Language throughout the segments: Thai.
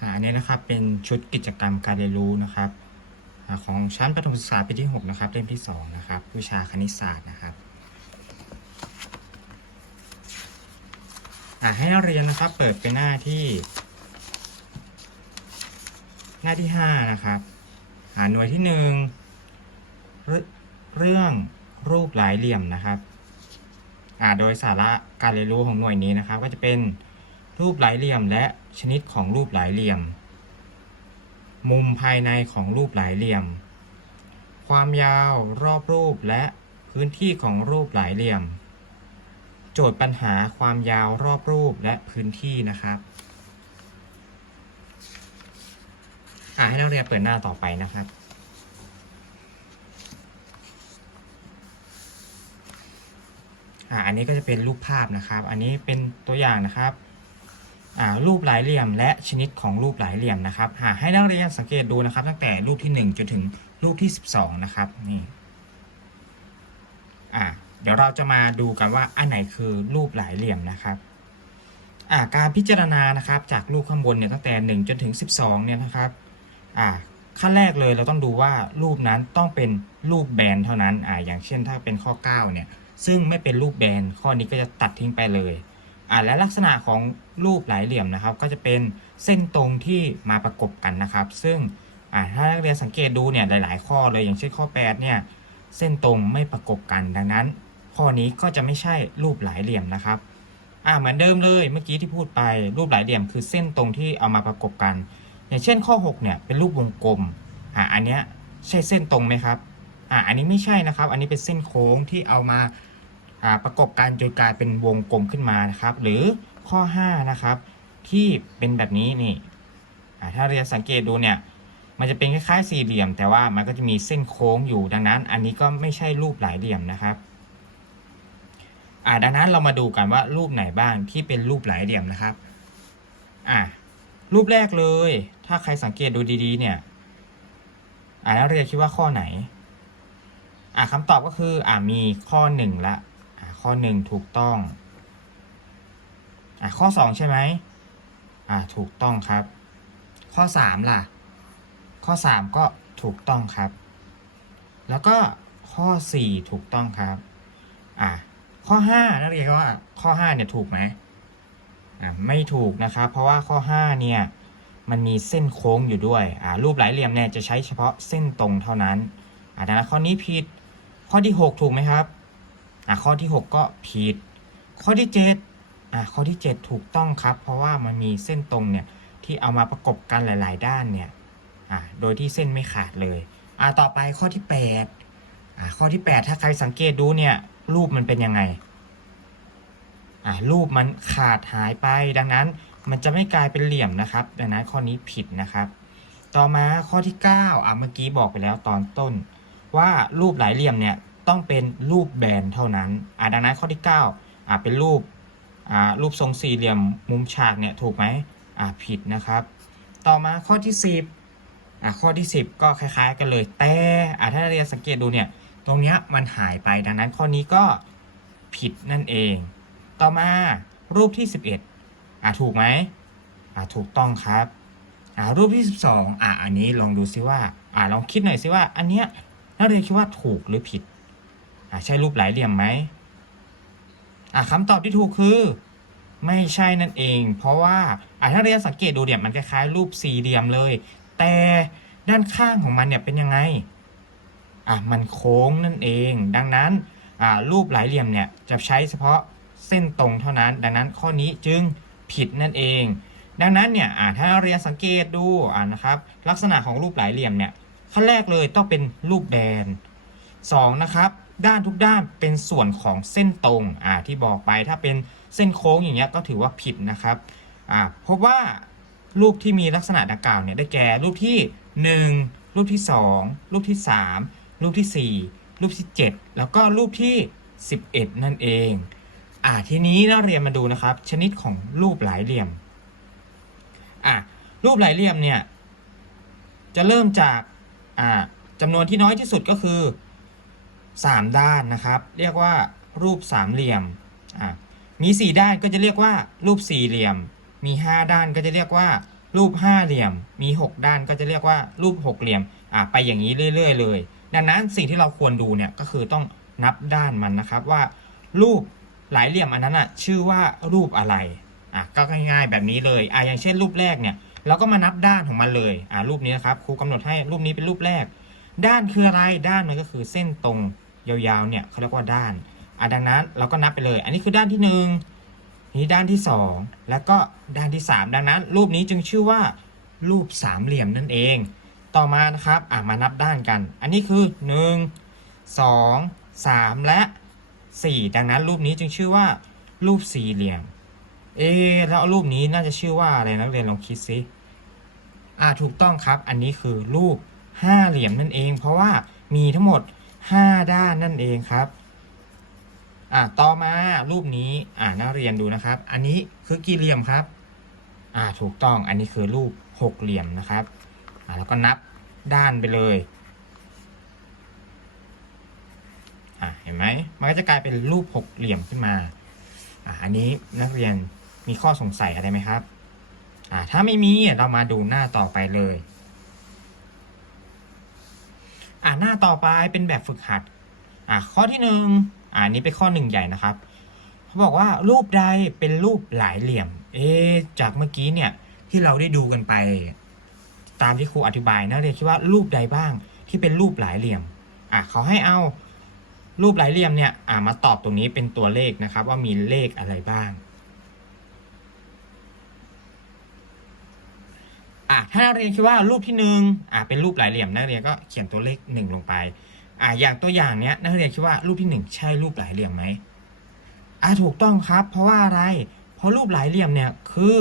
อันนี้นะครับเป็นชุดกิจกรรมการเรียนรู้นะครับอของชั้นประถมศึกษาปีที่ 6 นะครับเล่มที่ 2 นะครับ วิชาคณิตศาสตร์นะครับให้นักเรียนนะครับเปิดไปหน้าที่ หน้าที่ 5 นะครับอ่าหน่วยที่1เรื่องเรื่องรูปหลายเหลี่ยมนะครับโดยสาระการเรียนรู้ของหน่วยนี้นะครับ ก็จะเป็น รูปหลายเหลี่ยมและชนิดของรูปหลายเหลี่ยม มุมภายในของรูปหลายเหลี่ยม ความยาวรอบรูปและพื้นที่ของรูปหลายเหลี่ยม โจทย์ปัญหาความยาวรอบรูปและพื้นที่นะครับอ่าให้นักเรียนเปิดหน้าต่อไปนะครับ อ่าอันนี้ก็จะเป็นรูปภาพนะครับ อันนี้เป็นตัวอย่างนะครับ รูปหลายเหลี่ยม และชนิดของรูปหลายเหลี่ยมนะครับ หาให้นักเรียนสังเกตดูนะครับ ตั้งแต่รูปที่ 1 จนถึงรูปที่ 12 นะครับนี่อ่าเดี๋ยวเราจะมาดูกันว่าอันไหนคือรูปหลายเหลี่ยมนะครับอ่าการพิจารณานะครับจากรูปข้างบนเนี่ยตั้งแต่ 1 จนถึง 12 เนี่ยนะครับอ่าขั้นแรกเลยเราต้องดูว่ารูปนั้นต้องเป็นรูปแบนเท่านั้นอ่าอย่างเช่นถ้าเป็นข้อ 9 เนี่ยซึ่งไม่เป็นรูปแบนข้อนี้ก็จะตัดทิ้งไปเลย อ่าและลักษณะของรูปหลายเหลี่ยมนะครับ ก็จะเป็นเส้นตรงที่มาประกบกันนะครับ ซึ่งอ่าถ้านักเรียนสังเกตดูเนี่ยหลาย ๆ ข้อเลยอย่างเช่นข้อ8เนี่ยเส้นตรงไม่ประกบกันดังนั้น ข้อนี้ก็จะไม่ใช่รูปหลายเหลี่ยมนะครับอ่าเหมือนเดิมเลยเมื่อกี้ที่พูดไปรูปหลายเหลี่ยมคือเส้นตรงที่เอามาประกบกัน อย่างเช่นข้อ6เนี่ยเป็นรูปวงกลมอ่าอันเนี้ยใช่เส้นตรงไหมครับอ่าอันนี้ไม่ใช่นะครับ อันนี้เป็นเส้นโค้งที่เอามาอ่า ประกบกันจนกลายเป็นวงกลมขึ้นมานะครับ หรือข้อ 5 นะครับ ที่เป็นแบบนี้นี่ถ้าเรียนสังเกตดูเนี่ยมันจะเป็นคล้ายๆสี่เหลี่ยม แต่ว่ามันก็จะมีเส้นโค้งอยู่ดังนั้น อันนี้ก็ไม่ใช่รูปหลายเหลี่ยมนะครับอ่าดังนั้นเรามาดูกันว่ารูปไหนบ้างที่เป็นรูปหลายเหลี่ยมนะครับอ่ารูปแรกเลย ถ้าใครสังเกตดูดีๆ เนี่ยอ่านักเรียนคิดว่าข้อไหนอ่าคำตอบก็คืออ่ามีข้อหนึ่งละ ข้อหนึ่งถูกต้องอะข้อสองใช่ไหมอ่าถูกต้องครับ ข้อสามล่ะ ข้อสามก็ถูกต้องครับ แล้วก็ข้อสี่ถูกต้องครับอะข้อห้านักเรียนว่าข้อห้าเนี่ยถูกไหมอ่าไม่ถูกนะครับ เพราะว่าข้อห้าเนี่ยมันมีเส้นโค้งอยู่ด้วยอ่ารูปหลายเหลี่ยมเนี่ยจะใช้เฉพาะเส้นตรงเท่านั้นอ่าดังนั้นข้อนี้ผิด ข้อที่หกถูกไหมครับ อะข้อที่ 6 ก็ผิด ข้อที่7อะข้อที่ 7 ถูกต้องครับ เพราะว่ามันมีเส้นตรงเนี่ยที่เอามาประกบกันหลาย ๆ ด้านเนี่ยอะโดยที่เส้นไม่ขาดเลยอะต่อไปข้อที่8อะข้อที่ 8 ถ้าใครสังเกตดูเนี่ยรูปมันเป็นยังไงอะรูปมันขาดหายไปดังนั้นมันจะไม่กลายเป็นเหลี่ยมนะครับ ดังนั้นข้อนี้ผิดนะครับ ต่อมาข้อที่ 9อะเมื่อกี้บอกไปแล้วตอนต้น ว่ารูปหลายเหลี่ยมเนี่ย ต้องเป็นรูปแบนเท่านั้นอ่าดังนั้นข้อที่9อ่าเป็นรูปอ่ารูปทรงสี่เหลี่ยมมุมฉากเนี่ยถูกไหมอ่าผิดนะครับ ต่อมาข้อที่ 10อ่าข้อที่ 10 ก็คล้าย ๆ กันเลย แต่อ่าถ้าเรียนสังเกตดูเนี่ยตรงเนี้ยมันหายไปดังนั้นข้อนี้ก็ผิดนั่นเอง ต่อมารูปที่ 11อ่าถูกไหมอ่าถูกต้องครับอ่ารูปที่ 12อ่าอันนี้ลองดูซิว่าอ่าลองคิดหน่อยซิว่าอันเนี้ยนักเรียนคิดว่าถูกหรือผิด ใช่รูปหลายเหลี่ยมไหมอ่าคำตอบที่ถูกคือ ไม่ใช่นั่นเอง เพราะว่าถ้าเรียนสังเกตดูเนี่ยมันคล้ายๆรูปสี่เหลี่ยมเลย แต่ด้านข้างของมันเนี่ยเป็นยังไงอ่ามันโค้งนั่นเอง ดังนั้นอ่ารูปหลายเหลี่ยมเนี่ยจะใช้เฉพาะเส้นตรงเท่านั้น ดังนั้นข้อนี้จึงผิดนั่นเอง ดังนั้นเนี่ยอ่าถ้าเรียนสังเกตดูอ่านะครับลักษณะของรูปหลายเหลี่ยมเนี่ยขั้นแรกเลยต้องเป็นรูปแบน2นะครับ ด้านทุกด้านเป็นส่วนของเส้นตรงอ่าที่บอกไปถ้าเป็นเส้นโค้งอย่างเงี้ยก็ถือว่าผิดนะครับอ่าพบว่ารูปที่มีลักษณะดังกล่าวเนี่ยได้แก่รูปที่ 1 รูปที่ 2 รูปที่ 3 รูปที่ 4 รูปที่ 7 แล้วก็รูปที่ 11 นั่นเองอ่าทีนี้เราเรียนมาดูนะครับ ชนิดของรูปหลายเหลี่ยมอ่ารูปหลายเหลี่ยมเนี่ยจะเริ่มจากอ่าจำนวนที่น้อยที่สุดก็คือ 3 ด้านนะครับ เรียกว่ารูปสามเหลี่ยมอะมี 4 ด้านก็จะเรียกว่ารูปสี่เหลี่ยม มี 5 ด้านก็จะเรียกว่า รูปห้าเหลี่ยม มีหกด้านก็จะเรียกว่ารูปหกเหลี่ยมอ่าไปอย่างนี้เรื่อย ๆ เลย ดังนั้นสิ่งที่เราควรดูเนี่ยก็คือต้องนับด้านมันนะครับว่า รูปหลายเหลี่ยมอันนั้นอะชื่อว่ารูปอะไรอะก็ง่าย ๆ แบบนี้เลยอะอย่างเช่นรูปแรกเนี่ยเราก็มานับด้านของมันเลยอะรูปนี้นะครับครูกำหนดให้รูปนี้เป็นรูปแรก ด้านคืออะไรด้านมันก็คือเส้นตรง ยาวๆเนี่ยเขาเรียกว่าด้านอะดังนั้นเราก็นับไปเลย อันนี้คือด้านที่หนึ่งนี่ด้านที่สองแล้วก็ด้านที่สามดังนั้น รูปนี้จึงชื่อว่า รูปสามเหลี่ยมนั่นเอง ต่อมานะครับอะมานับด้านกัน อันนี้คือหนึ่งสองสามและสี่ดังนั้นรูปนี้จึงชื่อว่า รูปสี่เหลี่ยม เอะแล้วรูปนี้น่าจะชื่อว่าอะไรนักเรียนลองคิดสิอ่าถูกต้องครับ อันนี้คือรูปห้าเหลี่ยมนั่นเอง เพราะว่ามีทั้งหมด ห้าด้านนั่นเองครับอ่าต่อมารูปนี้อ่านักเรียนดูนะครับ อันนี้คือกี่เหลี่ยมครับอ่าถูกต้องอันนี้คือรูปหกเหลี่ยมนะครับอ่าแล้วก็นับด้านไปเลยอ่าเห็นไหมมันก็จะกลายเป็นรูปหกเหลี่ยมขึ้นมาอ่าอันนี้นักเรียนมีข้อสงสัยอะไรไหมครับอ่าถ้าไม่มีเรามาดูหน้าต่อไปเลย อ่า หน้าต่อไปเป็นแบบฝึกหัด อ่าข้อที่หนึ่งอ่านี้เป็นข้อหนึ่งใหญ่นะครับเขาบอกว่ารูปใดเป็นรูปหลายเหลี่ยม เอ๊ะจากเมื่อกี้เนี่ยที่เราได้ดูกันไป ตามที่ครูอธิบายนักเรียนคิดว่ารูปใดบ้างที่เป็นรูปหลายเหลี่ยม อะเขาให้เอารูปหลายเหลี่ยมเนี่ย อ่ามาตอบตรงนี้เป็นตัวเลขนะครับ ว่ามีเลขอะไรบ้าง อะถ้านักเรียนคิดว่ารูปที่หนึ่งอ่าเป็นรูปหลายเหลี่ยมนักเรียนก็เขียนตัวเลขหนึ่งลงไปอ่าอย่างตัวอย่างเนี้ยนักเรียนคิดว่ารูปที่หนึ่งใช่รูปหลายเหลี่ยมไหมอ่าถูกต้องครับ เพราะว่าอะไร เพราะรูปหลายเหลี่ยมเนี่ยคือ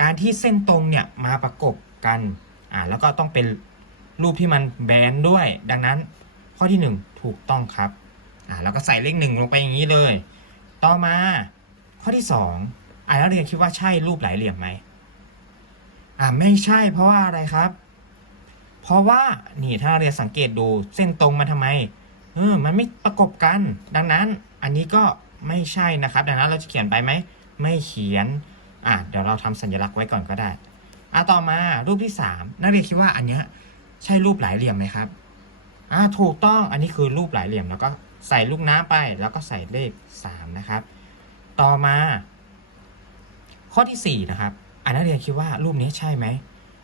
การที่เส้นตรงเนี่ยมาประกบกันอ่าแล้วก็ต้องเป็นรูปที่มันแบนด้วย ดังนั้นข้อที่หนึ่งถูกต้องครับอ่าแล้วก็ใส่เลขหนึ่งลงไปอย่างนี้เลย ต่อมาข้อที่สองอ่านักเรียนคิดว่าใช่รูปหลายเหลี่ยมไหม อ่าไม่ใช่เพราะว่าอะไรครับ เพราะว่านี่ถ้าเรียนสังเกตดูเส้นตรงมันทำไมเออมันไม่ประกบกัน ดังนั้นอันนี้ก็ไม่ใช่นะครับ ดังนั้นเราจะเขียนไปไหม ไม่เขียนอะเดี๋ยวเราทำสัญลักษณ์ไว้ก่อนก็ได้อะต่อมารูปที่สามนักเรียนคิดว่าอันเนี้ยใช่รูปหลายเหลี่ยมไหมครับอ่าถูกต้องอันนี้คือรูปหลายเหลี่ยมแล้วก็ใส่ลูกน้ำไปแล้วก็ใส่เลขสามนะครับ ต่อมา ข้อที่สี่นะครับ อ่านักเรียนคิดว่ารูปนี้ใช่ไหม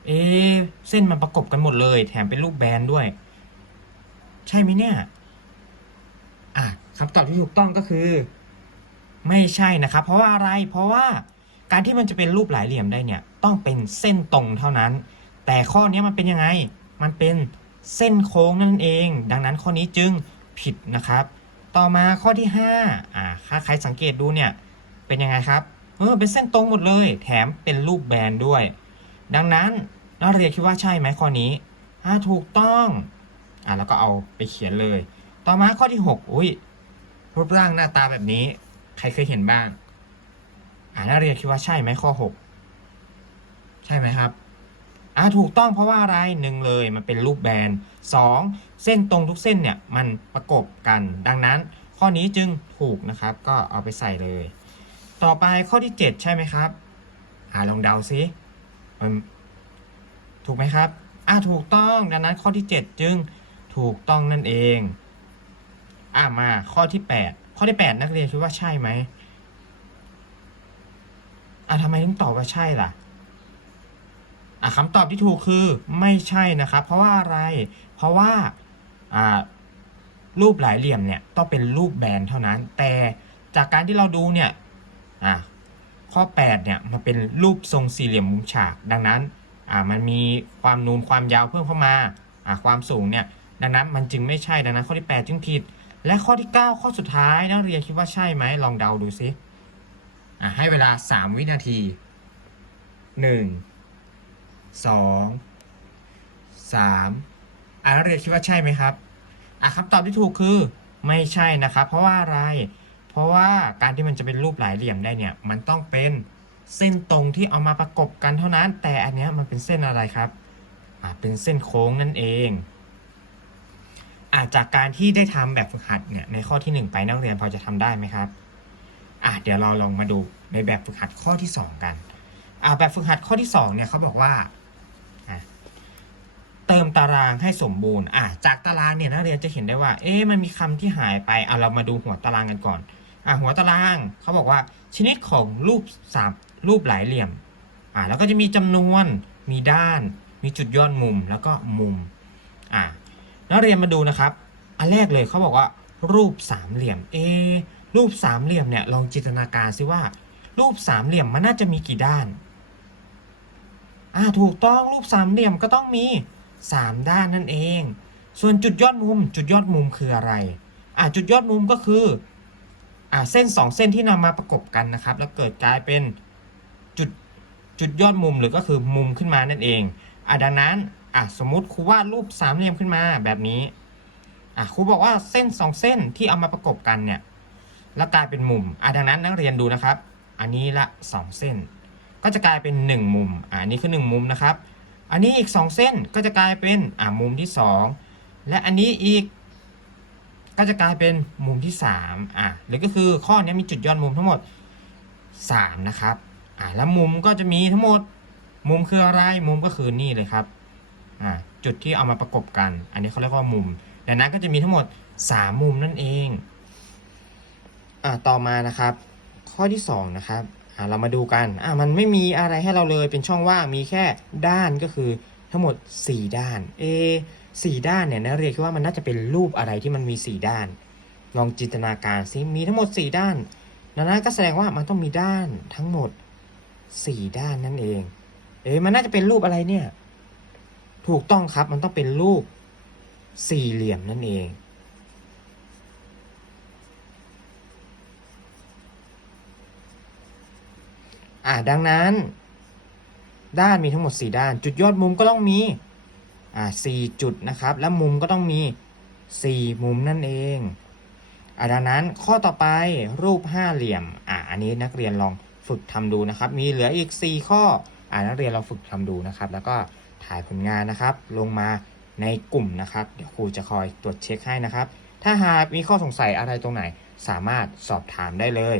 เอะเส้นมันประกบกันหมดเลย แถมเป็นรูปแบนด้วย ใช่ไหมเนี่ย อะคำตอบที่ถูกต้องก็คือ ไม่ใช่นะครับ เพราะว่าอะไร เพราะว่าการที่มันจะเป็นรูปหลายเหลี่ยมได้เนี่ย ต้องเป็นเส้นตรงเท่านั้น แต่ข้อนี้มันเป็นยังไง มันเป็นเส้นโค้งนั่นเอง ดังนั้นข้อนี้จึงผิดนะครับ ต่อมาข้อที่5อ่าถ้าใครสังเกตดูเนี่ย เป็นยังไงครับ เออเป็นเส้นตรงหมดเลย แถมเป็นรูปแบนด้วย ดังนั้นนักเรียนคิดว่าใช่ไหมข้อนี้อ่าถูกต้องอ่าแล้วก็เอาไปเขียนเลย ต่อมาข้อที่ 6 อุ้ยรูปร่างหน้าตาแบบนี้ ใครเคยเห็นบ้าง อ่านักเรียนคิดว่าใช่ไหมข้อ 6 ใช่ไหมครับอ่าถูกต้องเพราะว่าอะไรหนึ่งเลยมันเป็นรูปแบนสองเส้นตรงทุกเส้นเนี่ยมันประกบกัน ดังนั้นข้อนี้จึงถูกนะครับ ก็เอาไปใส่เลย ต่อไปข้อที่ 7 ใช่ไหมครับอ่าลองเดาซิมันถูกไหมครับอ่าถูกต้องดังนั้นข้อที่ 7 จึงถูกต้องนั่นเองอ่ามาข้อที่ 8 ข้อที่ 8 นักเรียนคิดว่าใช่ไหมอ่าทำไมถึงตอบว่าใช่ล่ะอะคำตอบที่ถูกคือไม่ใช่นะครับ เพราะว่าอะไร เพราะว่าอ่ารูปหลายเหลี่ยมเนี่ยต้องเป็นรูปแบนเท่านั้น แต่จากการที่เราดูเนี่ย อะข้อ8เนี่ยมันเป็นรูปทรงสี่เหลี่ยมมุมฉาก ดังนั้นอ่ามันมีความนูนความยาวเพิ่มเข้ามาอ่าความสูงเนี่ยดังนั้นมันจึงไม่ใช่ดังนั้นข้อที่ 8 จึงผิด และข้อที่ 9 ข้อสุดท้ายนักเรียนคิดว่าใช่ไหมลองเดาดูซิอะให้เวลา 3 วินาที1สองสามอ่านักเรียนคิดว่าใช่ไหมครับอะคำตอบที่ถูกคือไม่ใช่นะครับ เพราะว่าอะไร ราะว่าการที่มันจะเป็นรูปหลายเหลี่ยมได้เนี่ย มันต้องเป็นเส้นตรงที่เอามาประกบกันเท่านั้น แต่อันเนี้ยมันเป็นเส้นอะไรครับอ่าเป็นเส้นโค้งนั่นเองอาจากการที่ได้ทำแบบฝึกหัดเนี่ยในข้อที่หนึ่งไปนักเรียนพอจะทำได้ไหมครับอะเดี๋ยวเราลองมาดูในแบบฝึกหัดข้อที่สองกันอ่าแบบฝึกหัดข้อที่สองเนี่ยเขาบอกว่าเติมตารางให้สมบูรณ์อะจากตารางเนี่ยนักเรียนจะเห็นได้ว่า เอ๊ะมันมีคำที่หายไปเอะเรามาดูหัวตารางกันก่อน อะหัวตารางเขาบอกว่าชนิดของรูปสามรูปหลายเหลี่ยมอะแล้วก็จะมีจำนวน มีด้าน มีจุดยอดมุมแล้วก็มุมอะนักเรียนมาดูนะครับ อันแรกเลยเขาบอกว่ารูปสามเหลี่ยมเอรูปสามเหลี่ยมเนี่ยลองจินตนาการซิว่า รูปสามเหลี่ยมมันน่าจะมีกี่ด้านอ่าถูกต้องรูปสามเหลี่ยมก็ต้องมีสามด้านนั่นเอง ส่วนจุดยอดมุมจุดยอดมุมคืออะไรอ่าจุดยอดมุมก็คือ เส้นสองเส้นที่นำมาประกบกันนะครับ แล้วเกิดกลายเป็นจุดจุดยอดมุมหรือก็คือมุมขึ้นมานั่นเองอ่าดังนั้นอะสมมุติครูวาดรูปสามเหลี่ยมขึ้นมาแบบนี้อะครูบอกว่าเส้นสองเส้นที่เอามาประกบกันเนี่ยแล้วกลายเป็นมุมอะดังนั้นนักเรียนดูนะครับ อันนี้ละสองเส้น ก็จะกลายเป็นหนึ่งมุมอันนี้คือหนึ่งมุมนะครับ อันนี้อีกสองเส้นก็จะกลายเป็นอะมุมที่สองและอันนี้อีก ก็จะกลายเป็นมุมที่สามอะหรือก็คือข้อนี้มีจุดยอดมุมทั้งหมดสามนะครับอะแล้วมุมก็จะมีทั้งหมดมุมคืออะไรมุมก็คือนี่เลยครับอะจุดที่เอามาประกบกัน อันนี้เขาเรียกว่ามุมดังนั้นก็จะมีทั้งหมด 3 มุมนั่นเองอ่าต่อมานะครับ ข้อที่ 2 นะครับอ่าเรามาดูกันอ่ามันไม่มีอะไรให้เราเลยเป็นช่องว่างมีแค่ด้านก็คือ ทั้งหมด 4 ด้าน เอสี่ด้านเนี่ยนักเรียนคิดว่ามันน่าจะเป็นรูปอะไรที่มันมี 4 ด้าน ลองจินตนาการซิมีทั้งหมด 4 ด้านดันั้นก็แสดงว่ามันต้องมีด้านทั้งหมด 4 ด้านนั่นเอง เอ๊ะมันน่าจะเป็นรูปอะไรเนี่ย ถูกต้องครับมันต้องเป็นรูปสี่เหลี่ยมนั่นเองอ่าดังนั้น ด้านมีทั้งหมด 4 ด้าน จุดยอดมุมก็ต้องมีอ่าสี่จุดนะครับ และมุมก็ต้องมี 4 มุมนั่นเองอ่าดังนั้นข้อต่อไปรูปห้าเหลี่ยมอ่าอันนี้นักเรียนลองฝึกทำดูนะครับ มีเหลืออีก 4 ข้ออ่านักเรียนลองฝึกทำดูนะครับ แล้วก็ถ่ายผลงานนะครับ ลงมาในกลุ่มนะครับ เดี๋ยวครูจะคอยตรวจเช็คให้นะครับ ถ้าหากมีข้อสงสัยอะไรตรงไหน สามารถสอบถามได้เลย